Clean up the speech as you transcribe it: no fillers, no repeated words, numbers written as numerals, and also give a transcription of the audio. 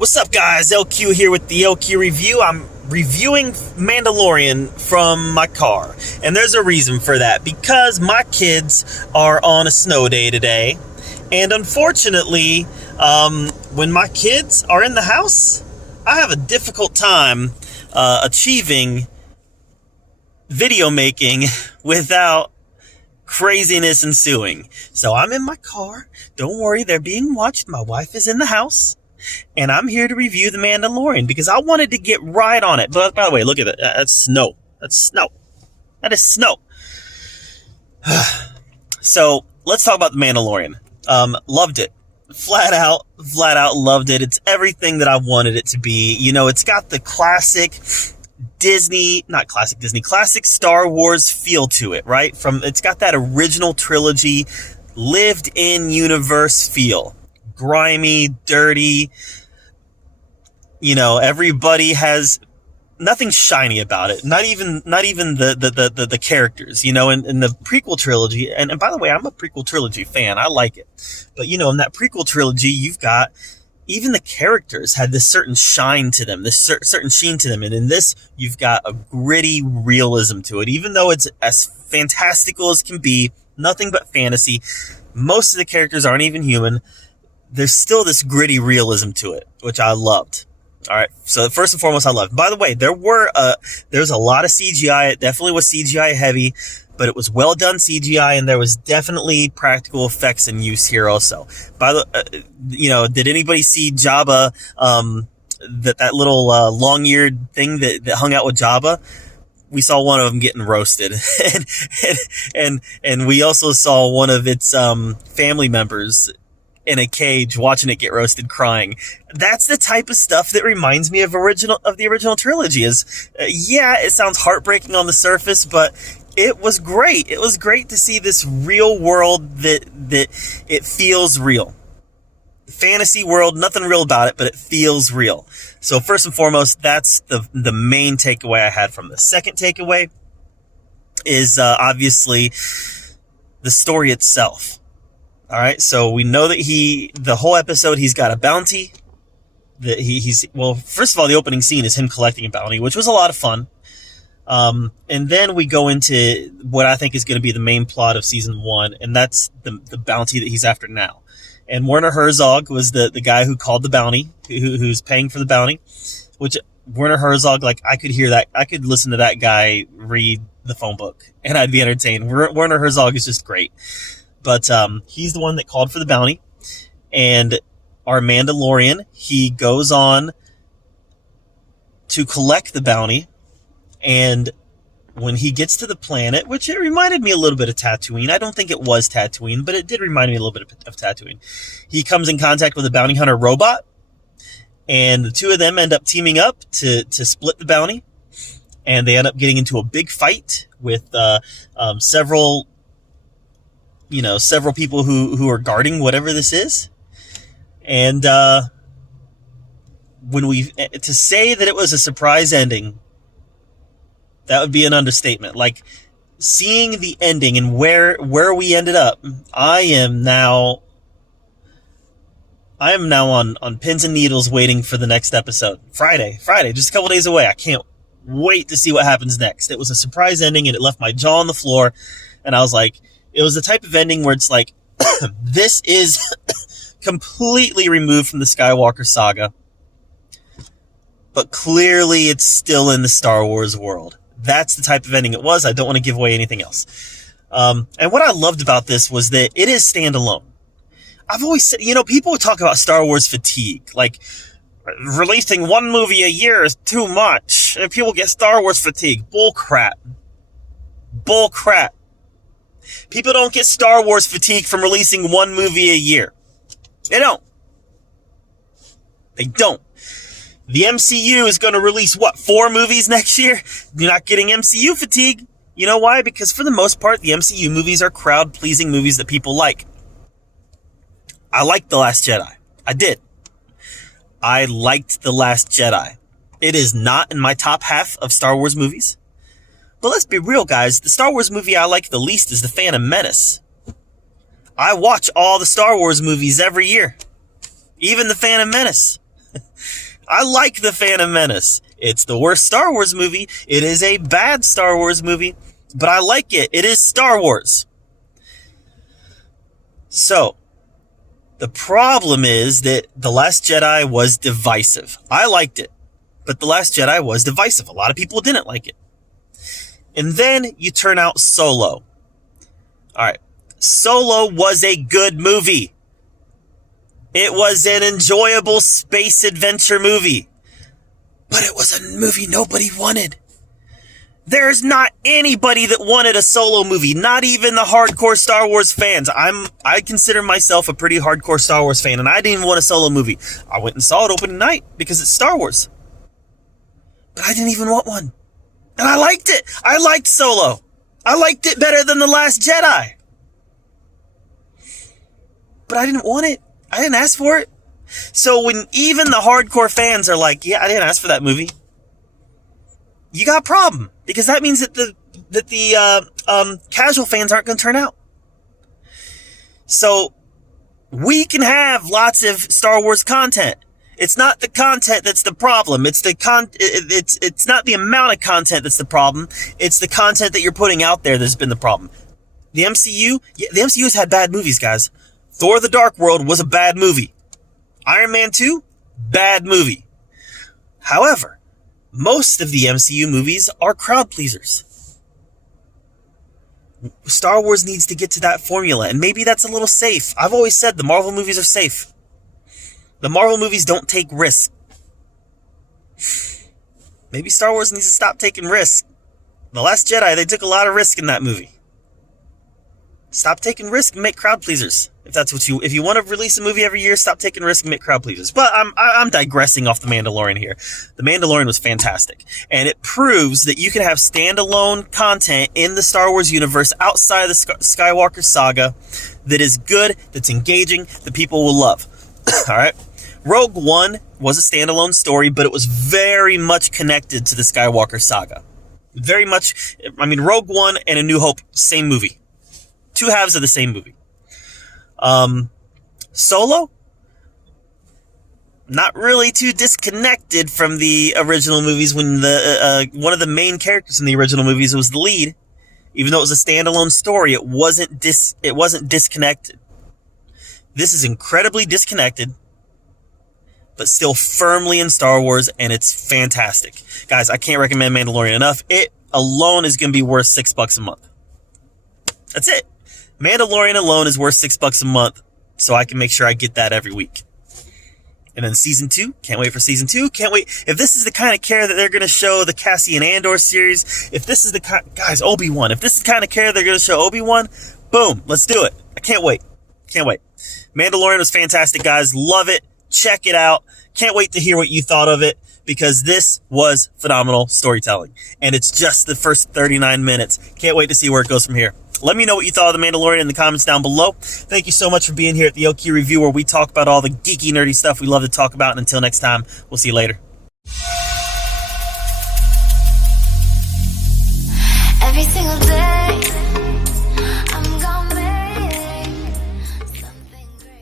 What's up, guys? LQ here with the LQ review. I'm reviewing Mandalorian from my car, and there's a reason for that, because my kids are on a snow day today, and unfortunately, when my kids are in the house, I have a difficult time achieving video making without craziness ensuing. So I'm in my car. Don't worry, they're being watched. My wife is in the house. And I'm here to review The Mandalorian because I wanted to get right on it. But by the way, look at it. That's snow. That's snow. That is snow. So let's talk about The Mandalorian. Loved it. Flat out loved it. It's everything that I wanted it to be. You know, it's got the classic classic Star Wars feel to it, right? It's got that original trilogy, lived in universe feel. Grimy, dirty, you know, everybody has nothing shiny about it. Not even the characters, you know, in the prequel trilogy. And by the way, I'm a prequel trilogy fan. I like it. But, you know, in that prequel trilogy, you've got even the characters had this certain shine to them, this certain sheen to them. And in this, you've got a gritty realism to it. Even though it's as fantastical as can be, nothing but fantasy. Most of the characters aren't even human. There's still this gritty realism to it, which I loved. All right. So first and foremost, I loved. By the way, there's a lot of CGI. It definitely was CGI heavy, but it was well done CGI, and there was definitely practical effects in use here also. Did anybody see Jabba, that little long-eared thing that hung out with Jabba? We saw one of them getting roasted, and we also saw one of its family members in a cage watching it get roasted, crying. That's the type of stuff that reminds me of the original trilogy. It sounds heartbreaking on the surface, but it was great. It was great to see this real world that it feels real. Fantasy world, nothing real about it, but it feels real. So first and foremost, that's the main takeaway I had from this. Second takeaway is obviously the story itself. All right, so we know that the whole episode, he's got a bounty. First of all, the opening scene is him collecting a bounty, which was a lot of fun. And then we go into what I think is going to be the main plot of season 1, and that's the bounty that he's after now. And Werner Herzog was the guy who called the bounty, who's paying for the bounty, which Werner Herzog, like, I could hear that. I could listen to that guy read the phone book, and I'd be entertained. Werner Herzog is just great. But he's the one that called for the bounty. And our Mandalorian, he goes on to collect the bounty. And when he gets to the planet, which it reminded me a little bit of Tatooine. I don't think it was Tatooine, but it did remind me a little bit of Tatooine. He comes in contact with a bounty hunter robot. And the two of them end up teaming up to split the bounty. And they end up getting into a big fight with several people who are guarding whatever this is. And to say that it was a surprise ending, that would be an understatement. Like, seeing the ending and where we ended up, I am now on pins and needles waiting for the next episode. Friday, just a couple days away. I can't wait to see what happens next. It was a surprise ending, and it left my jaw on the floor, and I was like, it was the type of ending where it's like, this is completely removed from the Skywalker saga, but clearly it's still in the Star Wars world. That's the type of ending it was. I don't want to give away anything else. And what I loved about this was that it is standalone. I've always said, people talk about Star Wars fatigue, like releasing one movie a year is too much, and people get Star Wars fatigue. Bull crap. People don't get Star Wars fatigue from releasing one movie a year. They don't. The MCU is going to release, 4 movies next year? You're not getting MCU fatigue. You know why? Because for the most part, the MCU movies are crowd-pleasing movies that people like. I liked The Last Jedi. I did. I liked The Last Jedi. It is not in my top half of Star Wars movies. But let's be real, guys. The Star Wars movie I like the least is The Phantom Menace. I watch all the Star Wars movies every year. Even The Phantom Menace. I like The Phantom Menace. It's the worst Star Wars movie. It is a bad Star Wars movie, but I like it. It is Star Wars. So, the problem is that The Last Jedi was divisive. I liked it, but The Last Jedi was divisive. A lot of people didn't like it. And then you turn out Solo. Alright, Solo was a good movie. It was an enjoyable space adventure movie. But it was a movie nobody wanted. There's not anybody that wanted a Solo movie, not even the hardcore Star Wars fans. I consider myself a pretty hardcore Star Wars fan, and I didn't even want a Solo movie. I went and saw it opening night because it's Star Wars. But I didn't even want one. And I liked it. I liked Solo. I liked it better than The Last Jedi. But I didn't want it. I didn't ask for it. So when even the hardcore fans are like, yeah, I didn't ask for that movie, you got a problem. Because that means that the casual fans aren't going to turn out. So we can have lots of Star Wars content. It's not the content that's the problem. It's it's not the amount of content that's the problem. It's the content that you're putting out there that's been the problem. The MCU has had bad movies, guys. Thor: The Dark World was a bad movie. Iron Man 2, bad movie. However, most of the MCU movies are crowd pleasers. Star Wars needs to get to that formula, and maybe that's a little safe. I've always said the Marvel movies are safe. The Marvel movies don't take risks. Maybe Star Wars needs to stop taking risks. The Last Jedi, they took a lot of risk in that movie. Stop taking risks and make crowd pleasers. If you want to release a movie every year, stop taking risks and make crowd pleasers. But I'm digressing off The Mandalorian here. The Mandalorian was fantastic, and it proves that you can have standalone content in the Star Wars universe outside of the Skywalker saga that is good, that's engaging, that people will love. All right. Rogue One was a standalone story, but it was very much connected to the Skywalker saga. Very much. I mean, Rogue One and A New Hope, same movie. Two halves of the same movie. Solo, not really too disconnected from the original movies when one of the main characters in the original movies was the lead. Even though it was a standalone story, it wasn't disconnected. This is incredibly disconnected, but still firmly in Star Wars, and it's fantastic. Guys, I can't recommend Mandalorian enough. It alone is going to be worth $6 a month. That's it. Mandalorian alone is worth $6 a month, so I can make sure I get that every week. And then season 2, can't wait for season 2. Can't wait. If this is the kind of care that they're going to show the Cassian Andor series, if this is the kind, guys, Obi-Wan, if this is the kind of care they're going to show Obi-Wan, boom, let's do it. I can't wait. Can't wait. Mandalorian was fantastic, guys. Love it. Check it out. Can't wait to hear what you thought of it, because this was phenomenal storytelling. And it's just the first 39 minutes. Can't wait to see where it goes from here. Let me know what you thought of The Mandalorian in the comments down below. Thank you so much for being here at the Oki Review, where we talk about all the geeky, nerdy stuff we love to talk about. And until next time, we'll see you later. Every single day